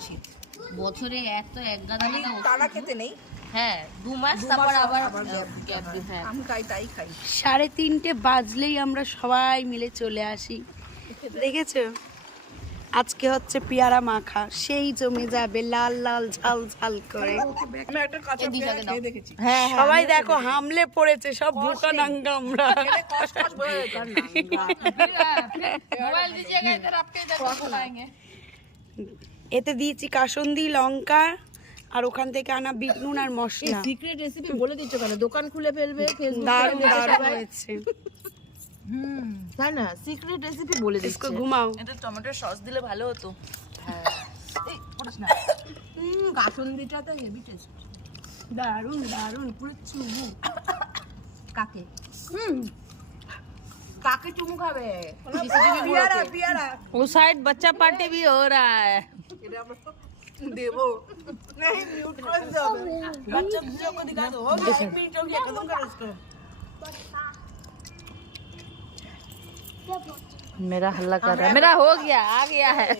উচিত। বছরে এক গাদা তারা খেতে নেই, হ্যাঁ 2 মাস তারপর আবার গ্যাপ দিই। হ্যাঁ আমি তাই খাই। 3:30 বাজলেই আমরা সবাই মিলে চলে আসি। দেখেছো আজকে হচ্ছে পেয়ারা মাখা, সেই জমে যাবে লাল লাল ঝাল ঝাল করে। আমি একটা কাঁচা পেয়ারা খেয়ে দেখেছি। হ্যাঁ সবাই দেখো হামলে পড়েছে, সব ভুকা নাঙ্গা আমরা। কস কস বলে যেত। মোবাইল দিজিয়েগা ইধর আপকে দেখো খাएंगे। এতে দিয়েছি কাসুন্দি লঙ্কা আর ওখান থেকে আনা বিট নুন আর মশলা। সিক্রেট রেসিপি বলে দিচ্ছ কেন? দোকান খুলে ফেলবে ফেসবুকে। দারুণ দারুণ হয়েছে। তাই না, সিক্রেট রেসিপি বলে দিচ্ছ। इसको ঘুমাও। এটা টমেটো সস দিলে ভালো হতো। এই পড়িস না। কাসুন্দিটাতে হেভি টেস্ট। দারুণ দারুণ পুরো চুমু। কাকে কাকে চুমু খাবে? পেয়ারা পেয়ারা वो साइड बच्चा पार्टी भी हो रहा है। এটা আমরা দেবো। नहीं म्यूट कर दो। बच्चा दूसरे को दिखा दो। हो गया 1 मिनट हो गया, खत्म करो इसको। मेरा हल्ला कर रहा है, मेरा हो गया, आ गया है।